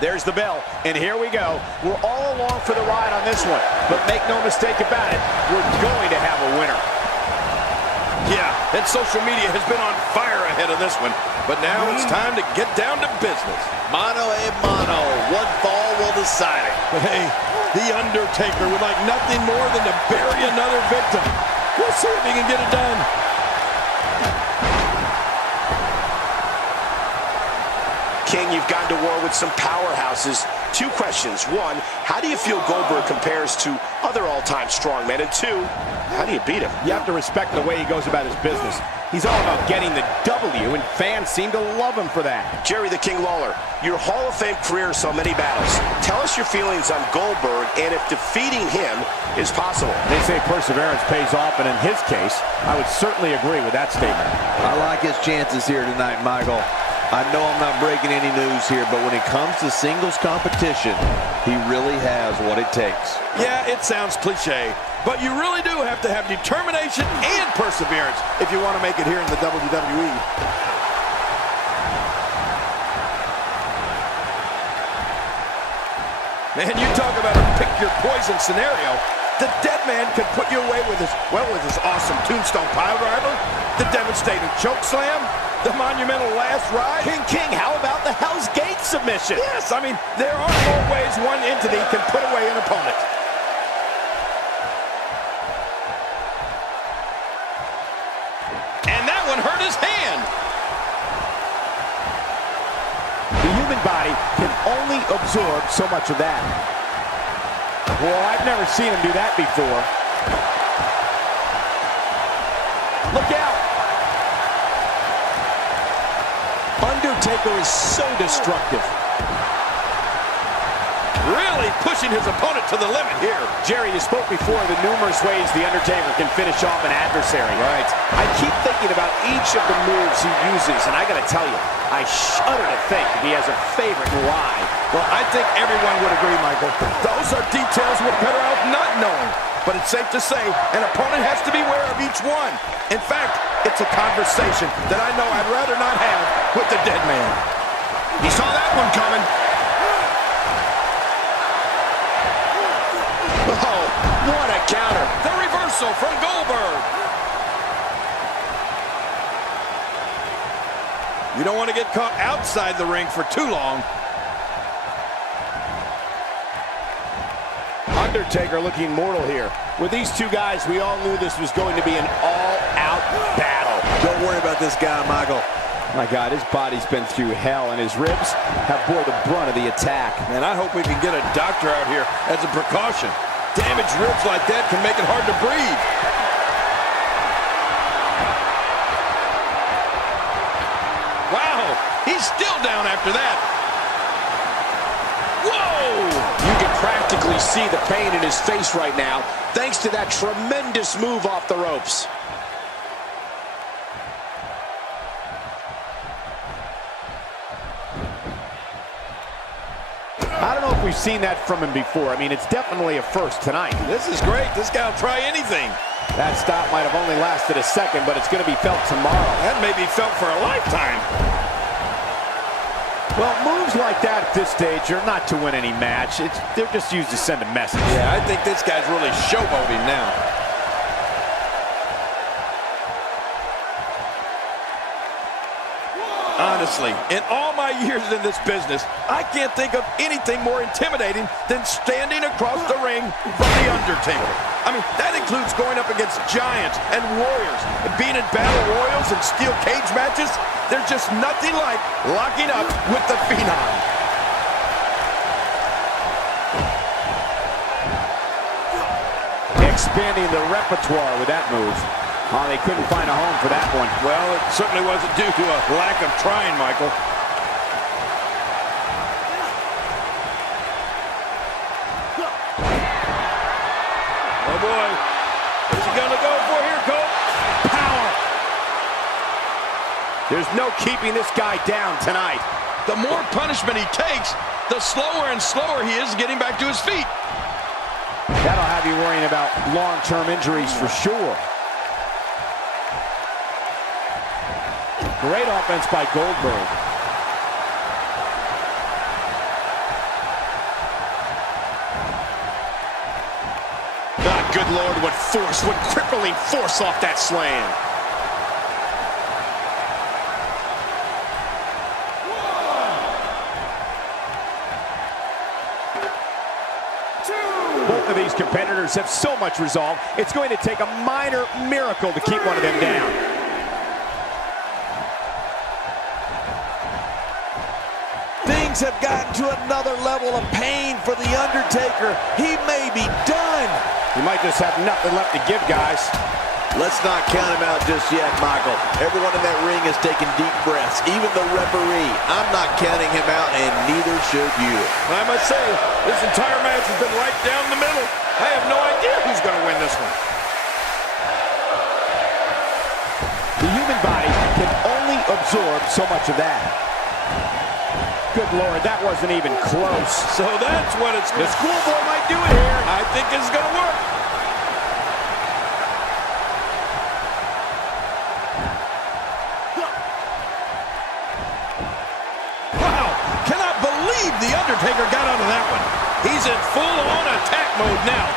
There's the bell, and here we go. We're all along for the ride on this one, but make no mistake about it, we're going to have a winner. Yeah, and social media has been on fire ahead of this one, but now it's time to get down to business. Mano a mano, one fall will decide it. But hey, the Undertaker would like nothing more than to bury another victim. We'll see if he can get it done. King, you've gone to war with some powerhouses. Two questions. One, how do you feel Goldberg compares to other all-time strongmen? And two, how do you beat him? You have to respect the way he goes about his business. He's all about getting the W, and fans seem to love him for that. Jerry the King Lawler, your Hall of Fame career saw many battles. Tell us your feelings on Goldberg and if defeating him is possible. They say perseverance pays off, and in his case, I would certainly agree with that statement. I like his chances here tonight, Michael. I know I'm not breaking any news here, but when it comes to singles competition, he really has what it takes. Yeah, it sounds cliche, but you really do have to have determination and perseverance if you want to make it here in the WWE. Man, you talk about a pick your poison scenario. The dead man could put you away with his awesome tombstone pile driver, the devastating choke slam, the monumental last ride. King, how about the Hell's Gate submission? Yes, I mean, there are more ways one entity can put away an opponent. And that one hurt his hand. The human body can only absorb so much of that. Well, I've never seen him do that before. Look out! Undertaker is so destructive. Really pushing his opponent to the limit here. Jerry, you spoke before of the numerous ways the Undertaker can finish off an adversary. Right. I keep thinking about each of the moves he uses, and I gotta tell you, I shudder to think if he has a favorite and why. Well, I think everyone would agree, Michael. Those are details we're better off not knowing. But it's safe to say an opponent has to be aware of each one. In fact, it's a conversation that I know I'd rather not have with the dead man. He saw that one coming. Oh, what a counter. The reversal from Goldberg. You don't want to get caught outside the ring for too long. Undertaker looking mortal here. With these two guys, we all knew this was going to be an all-out battle. Don't worry about this guy, Michael. My God, his body's been through hell, and his ribs have bore the brunt of the attack. And I hope we can get a doctor out here as a precaution. Damaged ribs like that can make it hard to breathe. Wow, he's still down after that. Whoa! You can practically see the pain in his face right now, thanks to that tremendous move off the ropes. I don't know if we've seen that from him before. I mean, it's definitely a first tonight. This is great. This guy will try anything. That stop might have only lasted a second, but it's going to be felt tomorrow. That may be felt for a lifetime. Well, moves like that at this stage are not to win any match. They're just used to send a message. Yeah, I think this guy's really showboating now. Honestly, in all my years in this business, I can't think of anything more intimidating than standing across the ring from The Undertaker. I mean, that includes going up against giants and warriors, and being in battle royals and steel cage matches. There's just nothing like locking up with the Phenom. Expanding the repertoire with that move. Oh, they couldn't find a home for that one. Well, it certainly wasn't due to a lack of trying, Michael. Oh, boy. What's he going to go for here, Cole? Power! There's no keeping this guy down tonight. The more punishment he takes, the slower and slower he is getting back to his feet. That'll have you worrying about long-term injuries for sure. Great offense by Goldberg. Good Lord, what force, what crippling force off that slam. Both of these competitors have so much resolve, it's going to take a minor miracle to keep one of them down. Things have gotten to another level of pain for the Undertaker. He may be done. He might just have nothing left to give, guys. Let's not count him out just yet, Michael. Everyone in that ring is taking deep breaths, even the referee. I'm not counting him out, and neither should you. I must say, this entire match has been right down the middle. I have no idea who's going to win this one. The human body can only absorb so much of that. Good Lord, that wasn't even close. So that's what it's... The schoolboy might do it here. I think it's going to work. Wow, cannot believe the Undertaker got out of that one. He's in full-on attack mode now.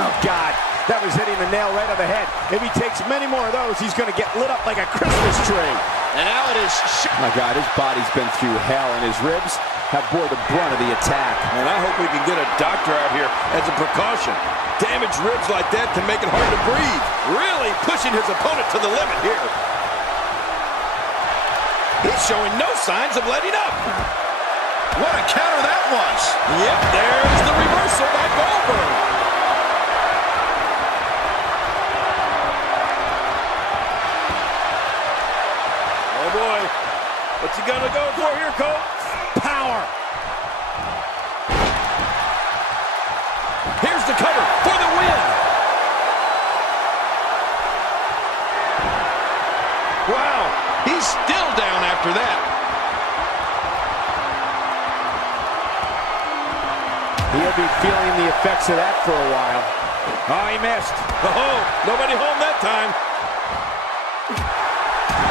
Oh, God. That was hitting the nail right on the head. If he takes many more of those, he's going to get lit up like a Christmas tree. And now it is... My God, his body's been through hell, and his ribs have bore the brunt of the attack. And I hope we can get a doctor out here as a precaution. Damaged ribs like that can make it hard to breathe. Really pushing his opponent to the limit here. He's showing no signs of letting up. What a counter that was. Yep, there's the reversal by Goldberg. Oh boy, what's he gonna go for here, Cole? Power. Here's the cover for the win. Wow, he's still down after that. He'll be feeling the effects of that for a while. Oh, he missed. Oh, nobody home that time.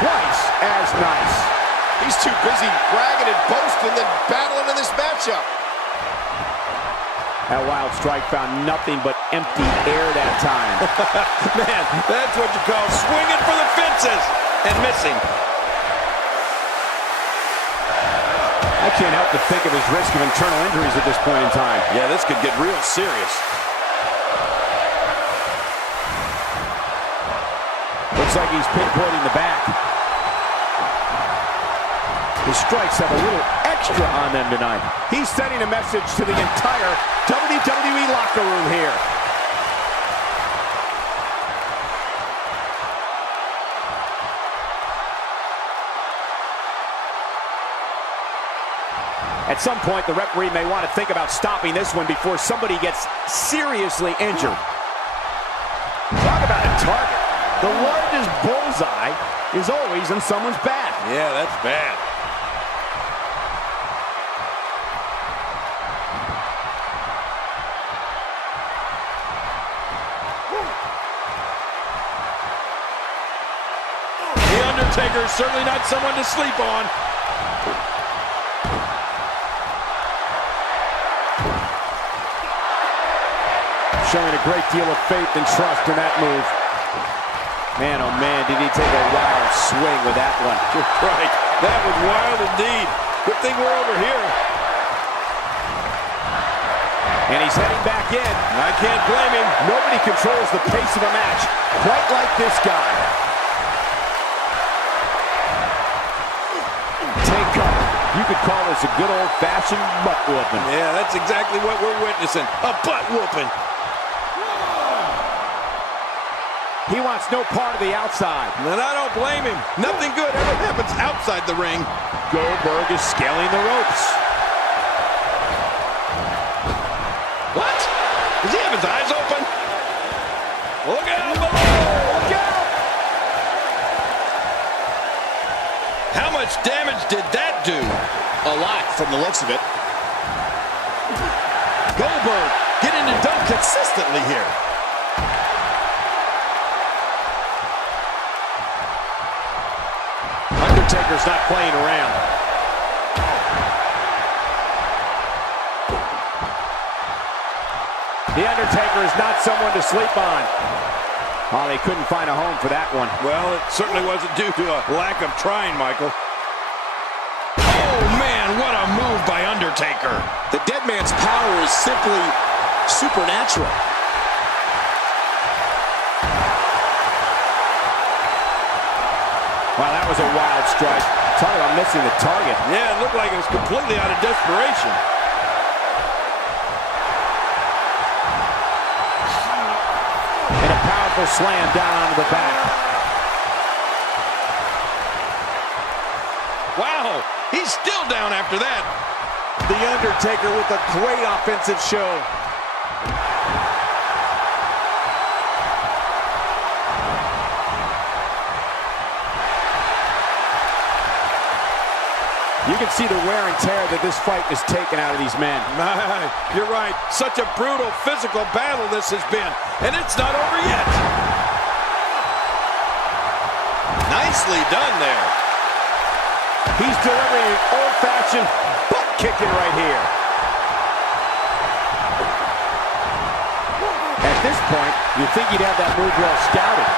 Twice as nice. He's too busy bragging and boasting than battling in this matchup. That wild strike found nothing but empty air that time. Man, that's what you call swinging for the fences and missing. I can't help but think of his risk of internal injuries at this point in time. Yeah, this could get real serious. Looks like he's pinpointing the back. His strikes have a little extra on them tonight. He's sending a message to the entire WWE locker room here. At some point, the referee may want to think about stopping this one before somebody gets seriously injured. Talk about a target. The largest bullseye is always in someone's back. Yeah, that's bad. The Undertaker is certainly not someone to sleep on. Showing a great deal of faith and trust in that move. Man, oh man, did he take a wild swing with that one. You're right. That was wild indeed. Good thing we're over here. And he's heading back in. I can't blame him. Nobody controls the pace of a match quite like this guy. Take cover. You could call this a good old-fashioned butt whooping. Yeah, that's exactly what we're witnessing. A butt whooping. He wants no part of the outside. And I don't blame him. Nothing good ever happens outside the ring. Goldberg is scaling the ropes. What? Does he have his eyes open? Look out below! Look out! How much damage did that do? A lot from the looks of it. Goldberg getting it done consistently here. Undertaker's not playing around. The Undertaker is not someone to sleep on. Oh, they couldn't find a home for that one. Well, it certainly wasn't due to a lack of trying, Michael. Oh, man, what a move by Undertaker. The dead man's power is simply supernatural. Wow, that was a wild strike. Talk about missing the target. Yeah, it looked like it was completely out of desperation. And a powerful slam down onto the back. Wow, he's still down after that. The Undertaker with a great offensive show. You can see the wear and tear that this fight has taken out of these men. You're right. Such a brutal physical battle this has been. And it's not over yet. Nicely done there. He's delivering an old-fashioned butt kicking right here. At this point, you'd think he'd have that move well scouted.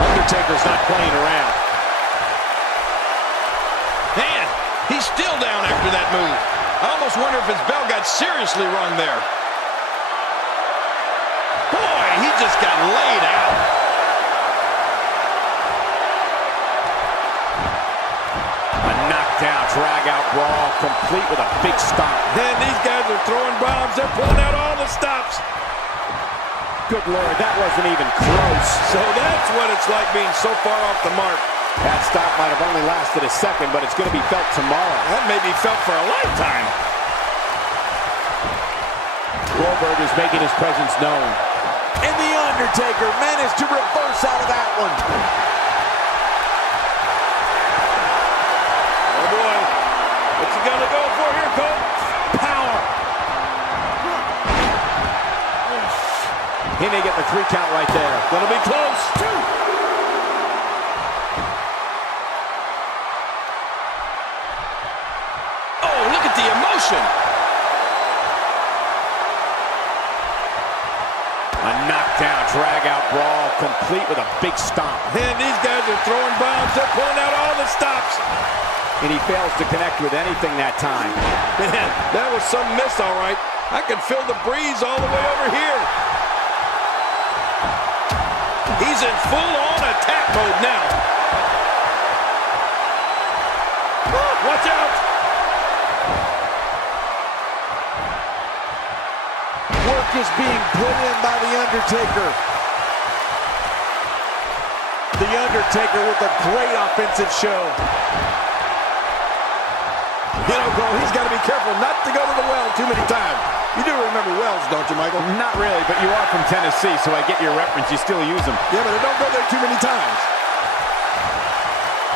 Undertaker's not playing around. Man, he's still down after that move. I almost wonder if his bell got seriously wrong there. Boy, he just got laid out. A knockdown, drag-out brawl, complete with a big stomp. Man, these guys are throwing bombs. They're pulling out all the stops. Good Lord, that wasn't even close. So that's what it's like being so far off the mark. That stop might have only lasted a second, but it's going to be felt tomorrow. That may be felt for a lifetime. Goldberg is making his presence known. And The Undertaker managed to reverse out of that one. Oh, boy. What's he going to go for here, Cole? Power. He may get the 3 count right there. Going to be close. 2. Oh, look at the emotion. A knockdown, drag-out brawl, complete with a big stomp. Man, these guys are throwing bombs. They're pulling out all the stops. And he fails to connect with anything that time. Man, that was some miss, all right. I can feel the breeze all the way over here. He's in full-on attack mode now. Watch out. Work is being put in by The Undertaker. The Undertaker with a great offensive show. You know, Cole, he's got to be careful not to go to the well too many times. You do remember wells, don't you, Michael? Not really, but you are from Tennessee, so I get your reference. You still use them. Yeah, but I don't go there too many times.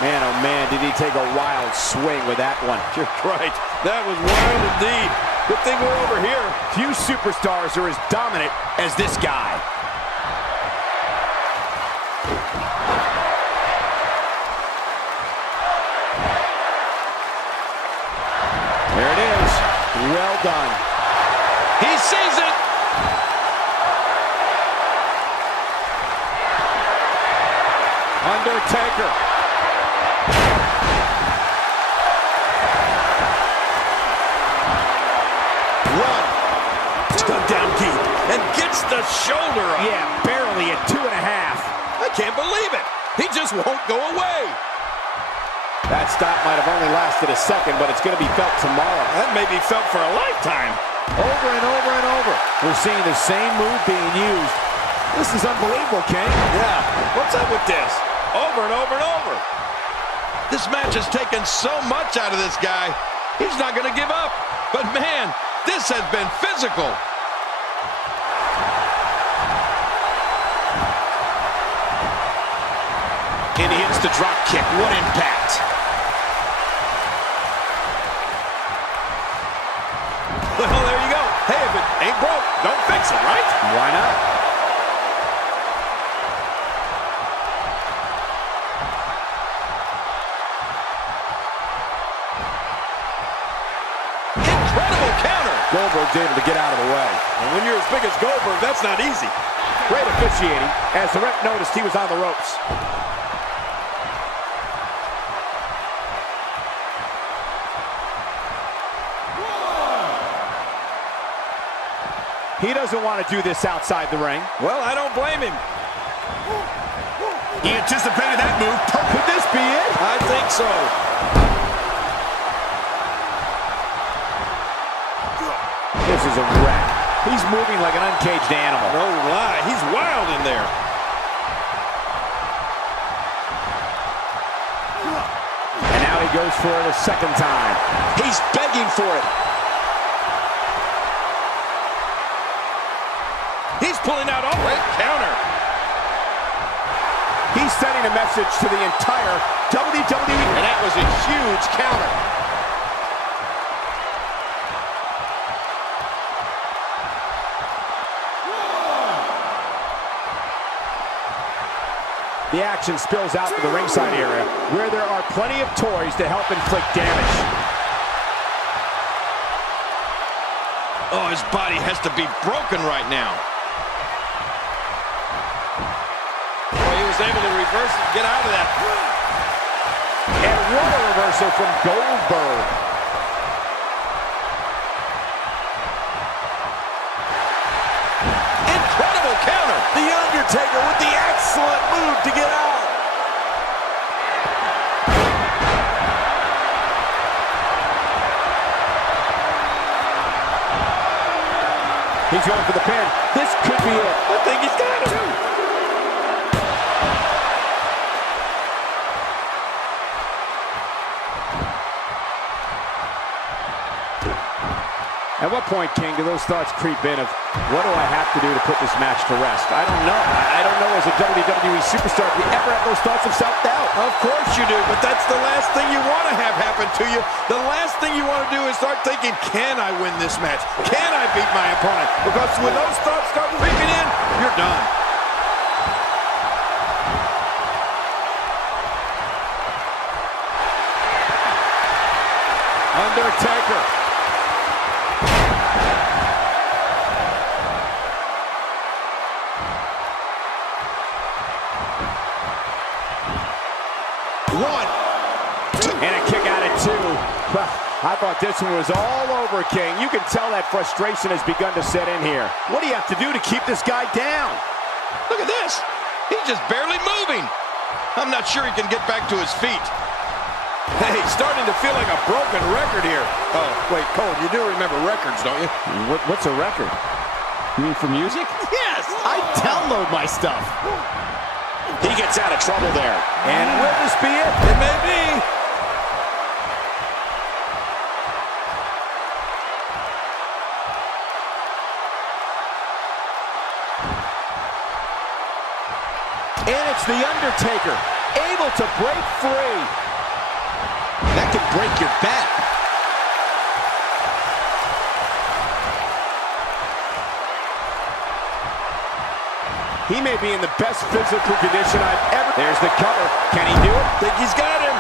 Man, oh man, did he take a wild swing with that one. You're right. That was wild indeed. Good thing we're over here. Few superstars are as dominant as this guy. There it is. Well done. He sees it. Undertaker. Run. Dug down deep and gets the shoulder up. Yeah, barely at 2.5. I can't believe it. He just won't go away. That stop might have only lasted a second, but it's going to be felt tomorrow. That may be felt for a lifetime. Over and over and over. We're seeing the same move being used. This is unbelievable, King. Yeah, what's up with this? Over and over and over. This match has taken so much out of this guy. He's not going to give up. But man, this has been physical. And he hits the drop kick. What impact. Well, there you go. Hey, if it ain't broke, don't fix it, right? Why not? Incredible counter. Goldberg's able to get out of the way. And when you're as big as Goldberg, that's not easy. Great officiating as the ref noticed he was on the ropes. He doesn't want to do this outside the ring. Well, I don't blame him. He anticipated that move. Could this be it? I think so. This is a wreck. He's moving like an uncaged animal. No lie, he's wild in there. And now he goes for it a second time. He's begging for it. He's pulling out all right. Counter. He's sending a message to the entire WWE. And that was a huge counter. The action spills out to the ringside area, where there are plenty of toys to help inflict damage. Oh, his body has to be broken right now. Oh, he was able to reverse it, get out of that. And what a reversal from Goldberg. Incredible counter. The Undertaker with the excellent move to get out. He's going for the pin. This could be it. I think he's got him. At what point, King, do those thoughts creep in of, what do I have to do to put this match to rest? I don't know. I don't know as a WWE superstar if you ever have those thoughts of self-doubt. Of course you do, but that's the last thing you want to have happen to you. The last thing you want to do is start thinking, can I win this match? Can I beat my opponent? Because when those thoughts start creeping in, you're done. Undertaker. One, two. And a kick out at two. Well, I thought this one was all over, King. You can tell that frustration has begun to set in here. What do you have to do to keep this guy down? Look at this. He's just barely moving. I'm not sure he can get back to his feet. Hey, he's starting to feel like a broken record here. Oh, wait, Cole, you do remember records, don't you? What's a record? You mean for music? Yes! I download my stuff. He gets out of trouble there. And will this be it? It may be. And it's the Undertaker, able to break free. That could break your back. He may be in the best physical condition I've ever... There's the cover. Can he do it? Think he's got him.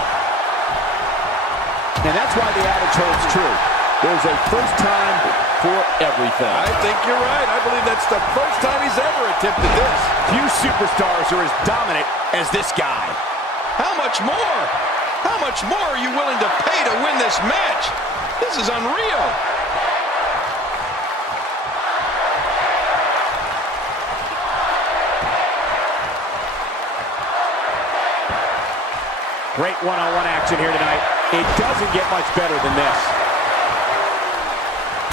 And that's why the adage holds true. There's a first time for everything. I think you're right. I believe that's the first time he's ever attempted this. Few superstars are as dominant as this guy. How much more? How much more are you willing to pay to win this match? This is unreal. Great one-on-one action here tonight. It doesn't get much better than this.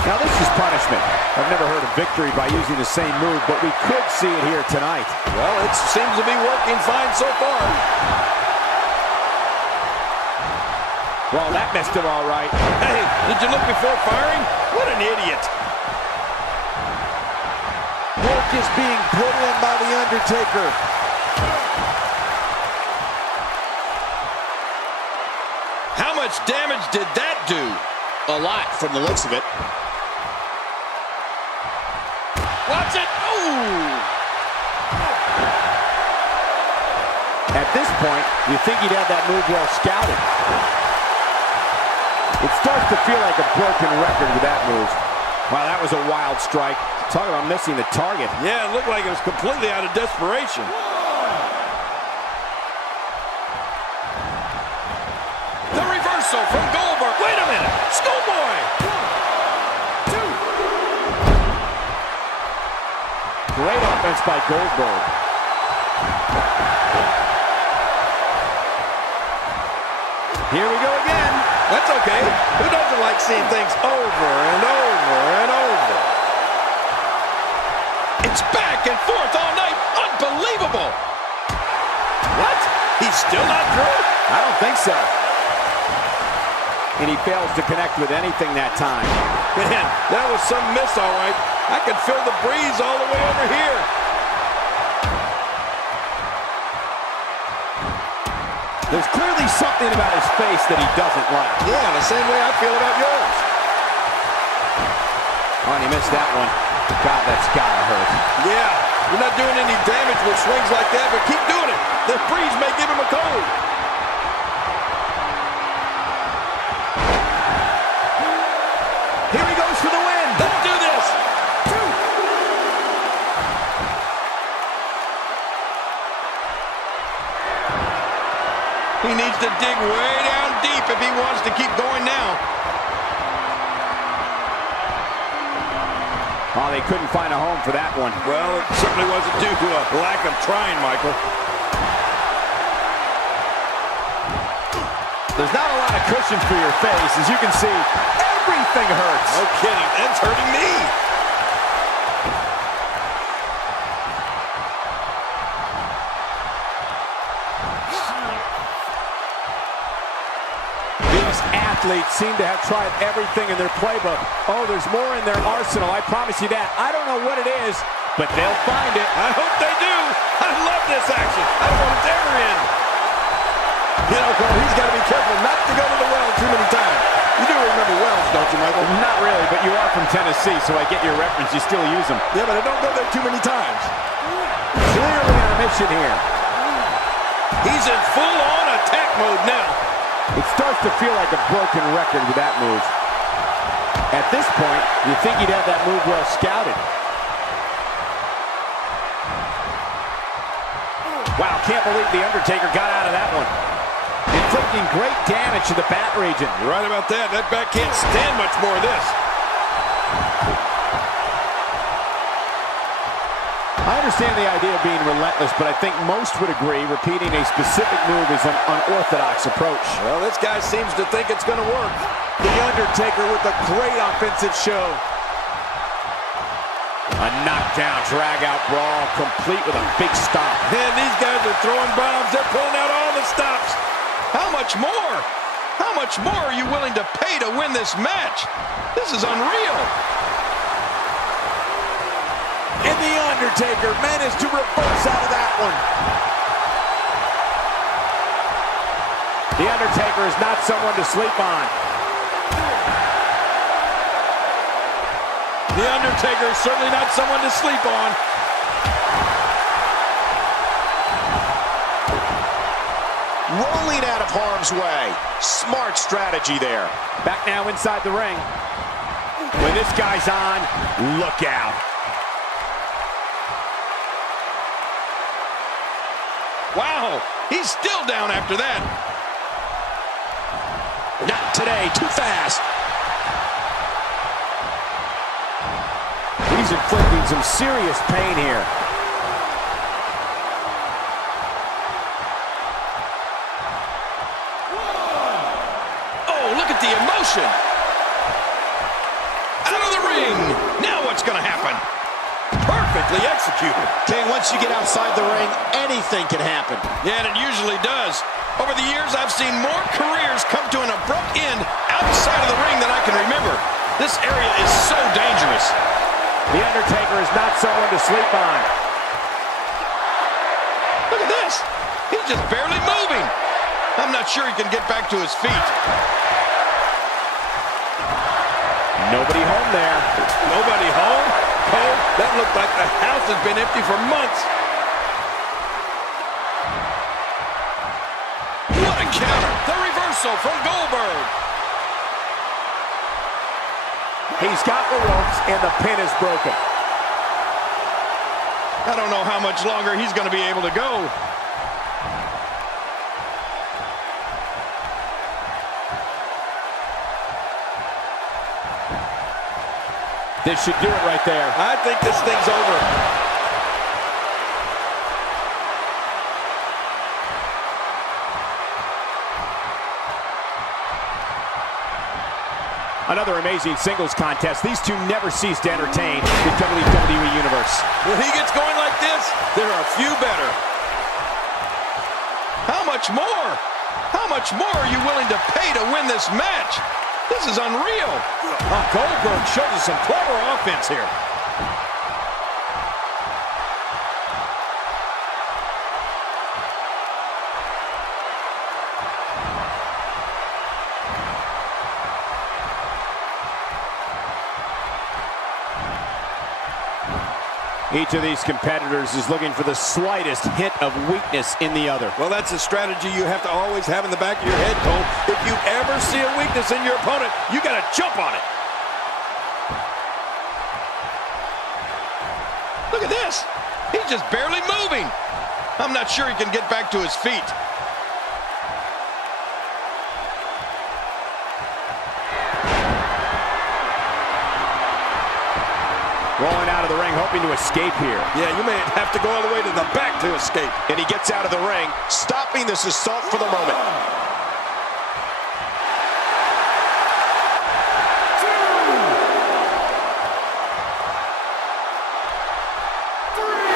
Now this is punishment. I've never heard of victory by using the same move, but we could see it here tonight. Well, it seems to be working fine so far. Well, that messed him all right. Hey, did you look before firing? What an idiot. Work is being put in by The Undertaker. How much damage did that do? A lot from the looks of it. Watch it. Ooh. At this point, you think he'd have that move well scouted. It starts to feel like a broken record with that move. Wow, that was a wild strike. Talk about missing the target. Yeah, it looked like it was completely out of desperation. The reversal from Goldberg. Wait a minute. Schoolboy. 1, 2. Great offense by Goldberg. Here we go again. That's okay. Who doesn't like seeing things over and over and over? It's back and forth all night. Unbelievable. What? He's still not through? I don't think so. And he fails to connect with anything that time. Man, that was some miss, all right. I can feel the breeze all the way over here. There's clearly something about his face that he doesn't like. Yeah, the same way I feel about yours. Oh, and he missed that one. God, that's gotta hurt. Yeah, you're not doing any damage with swings like that, but keep doing it. The breeze may give him a cold. Here he goes for the win. Let's do this. 2. He needs to dig way down deep if he wants to keep going now. Oh, they couldn't find a home for that one. Well, it certainly wasn't due to a lack of trying, Michael. There's not a lot of cushion for your face. As you can see, everything hurts. No kidding. That's hurting me. These athletes seem to have tried everything in their playbook. Oh, there's more in their arsenal. I promise you that. I don't know what it is, but they'll find it. I hope they do. I love this action. I don't want it to ever end. You know, Cole, he's got to be careful not to go to the well too many times. You do remember wells, don't you, Michael? Not really, but you are from Tennessee, so I get your reference. You still use them. Yeah, but I don't go there too many times. Clearly on a mission here. He's in full-on attack mode now. It starts to feel like a broken record with that move. At this point, you think he'd have that move well scouted. Wow, can't believe the Undertaker got out of that one. Inflicting great damage to the back region. You're right about that. That back can't stand much more of this. I understand the idea of being relentless, but I think most would agree repeating a specific move is an unorthodox approach. Well, this guy seems to think it's going to work. The Undertaker with a great offensive show. A knockdown, drag-out brawl, complete with a big stop. Man, these guys are throwing bombs. They're pulling out all the stops. How much more? How much more are you willing to pay to win this match? This is unreal. And the Undertaker managed to reverse out of that one. The Undertaker is not someone to sleep on. The Undertaker is certainly not someone to sleep on. Rolling out of harm's way. Smart strategy there. Back now inside the ring. When this guy's on, look out. Wow, he's still down after that. Not today, too fast. He's inflicting some serious pain here. Oh, look at the emotion. Out of the ring. Now what's going to happen? Perfectly executed. King, once you get outside the ring, anything can happen. Yeah, and it usually does. Over the years, I've seen more careers come to an abrupt end outside of the ring than I can remember. This area is so dangerous. The Undertaker is not someone to sleep on. Look at this. He's just barely moving. I'm not sure he can get back to his feet. Nobody home there. Nobody home? Oh, that looked like the house has been empty for months. What a counter. The reversal from Goldberg. He's got the ropes, and the pin is broken. I don't know how much longer he's going to be able to go. This should do it right there. I think this thing's over. Another amazing singles contest. These two never cease to entertain the WWE Universe. When he gets going like this, there are a few better. How much more? How much more are you willing to pay to win this match? This is unreal. Goldberg shows us some clever offense here. Each of these competitors is looking for the slightest hint of weakness in the other. Well, that's a strategy you have to always have in the back of your head, Cole. If you ever see a weakness in your opponent, you got to jump on it. Look at this. He's just barely moving. I'm not sure he can get back to his feet. Rolling out of the ring, hoping to escape here. Yeah, you may have to go all the way to the back to escape. And he gets out of the ring, stopping this assault for the moment.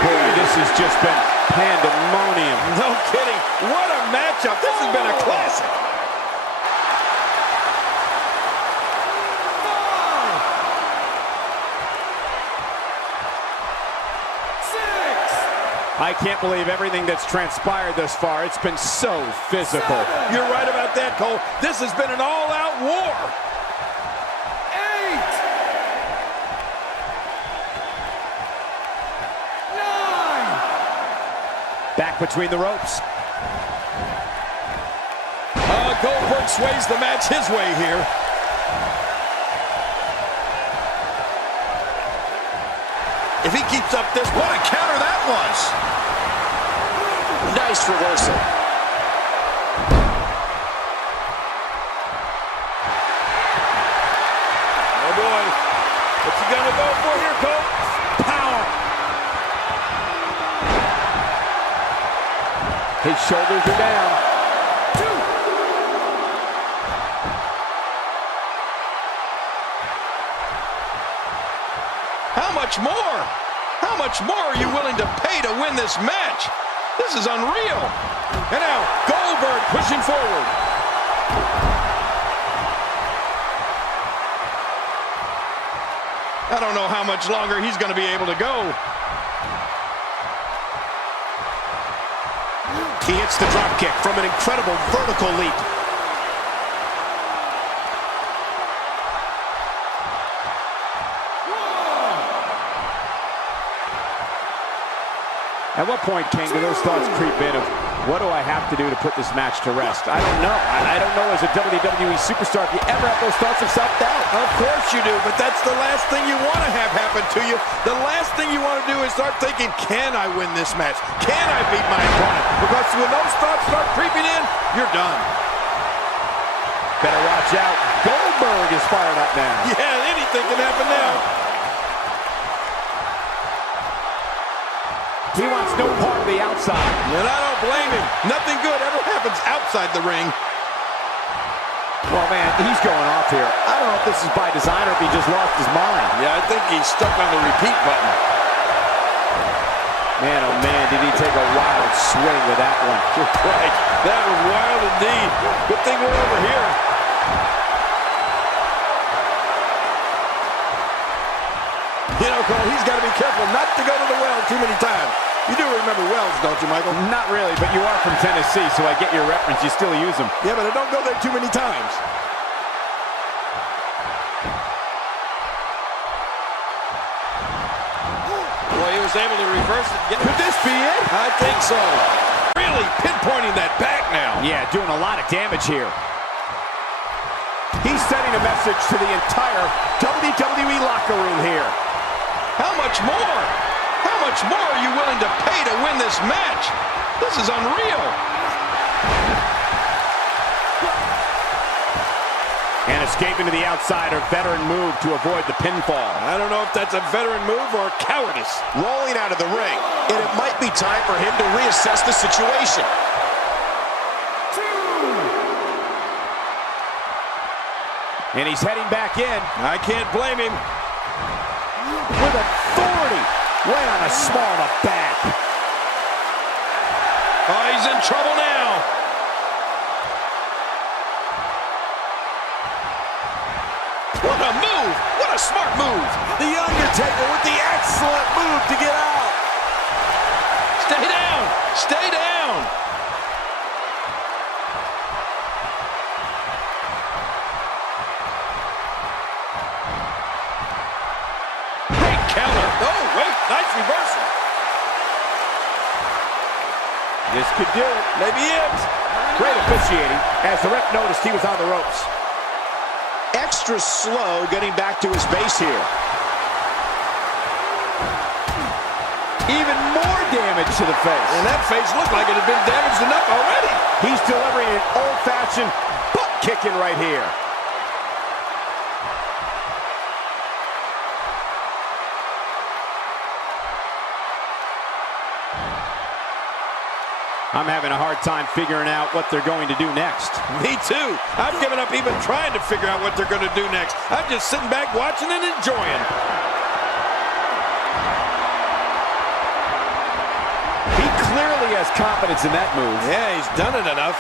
Boy, this has just been pandemonium. No kidding. What a matchup. This has been a classic. I can't believe everything that's transpired thus far. It's been so physical. You're right about that, Cole. This has been an all-out war. 8, 9. Back between the ropes. Goldberg sways the match his way here. If he keeps up this, what a counter that was. Nice reversal. Oh boy. What's he gonna go for here, Cole? Power. His shoulders are down. 2. How much more? How much more are you willing to pay to win this match? This is unreal. And now, Goldberg pushing forward. I don't know how much longer he's going to be able to go. He hits the drop kick from an incredible vertical leap. At what point, King, do those thoughts creep in of, what do I have to do to put this match to rest? I don't know. I don't know as a WWE superstar if you ever have those thoughts of self-doubt. Of course you do, but that's the last thing you want to have happen to you. The last thing you want to do is start thinking, can I win this match? Can I beat my opponent? Because when those thoughts start creeping in, you're done. Better watch out. Goldberg is fired up now. Yeah, anything can happen now. He wants no part of the outside. And I don't blame him. Nothing good ever happens outside the ring. Well, man, he's going off here. I don't know if this is by design or if he just lost his mind. Yeah, I think he's stuck on the repeat button. Man, oh man, did he take a wild swing with that one. Right. That was wild indeed. Good thing we're over here. You know, Cole, he's got to be careful not to go to the well too many times. You do remember wells, don't you, Michael? Not really, but you are from Tennessee, so I get your reference. You still use them. Yeah, but I don't go there too many times. Boy, he was able to reverse it. Could this be it? I think so. Really pinpointing that back now. Yeah, doing a lot of damage here. He's sending a message to the entire WWE locker room here. How much more? How much more are you willing to pay to win this match? This is unreal. And escaping to the outside, a veteran move to avoid the pinfall. I don't know if that's a veteran move or cowardice. Rolling out of the ring, and it might be time for him to reassess the situation. And he's heading back in. I can't blame him. With authority. Way on a small of back. Oh, he's in trouble now. What a move! What a smart move! The Undertaker with the excellent move to get out. Stay down! Stay down! Great counter. Oh, wait, nice reversal. This could do it. Maybe it. Great officiating as the ref noticed he was on the ropes. Extra slow getting back to his base here. Even more damage to the face. And that face looked like it had been damaged enough already. He's delivering an old-fashioned butt kicking right here. I'm having a hard time figuring out what they're going to do next. Me too. I've given up even trying to figure out what they're going to do next. I'm just sitting back watching and enjoying. He clearly has confidence in that move. Yeah, he's done it enough.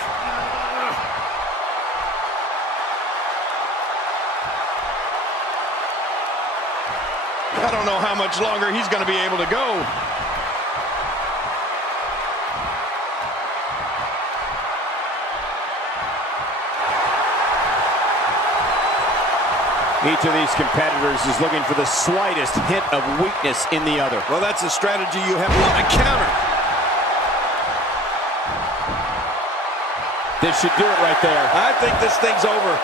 I don't know how much longer he's going to be able to go. Each of these competitors is looking for the slightest hint of weakness in the other. Well, that's a strategy you have. What a counter. This should do it right there. I think this thing's over.